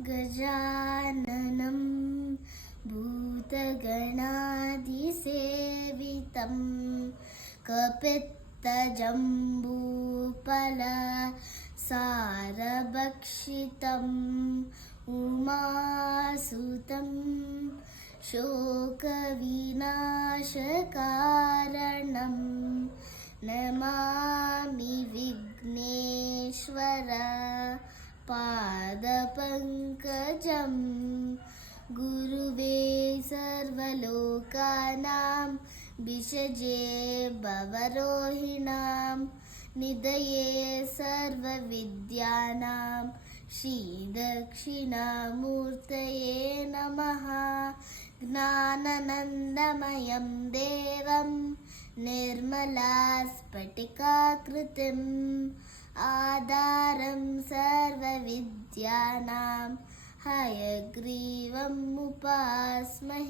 गजाननं भूतगणाधिसेवितं कपित्तजम्बूफलसारभक्षितम् उमासुतं शोकविनाशकारणं नमामि विघ्नेश्वर पादपङ्कजं गुरुवे सर्वलोकानां विषजे भवरोहिणां निधये सर्वविद्यानां श्रीदक्षिणामूर्तये नमः। ज्ञानानन्दमयं देवं निर्मलास्फटिकाकृतिम् आधारं सर्वविद्यानां हयग्रीवम् उपास्महे।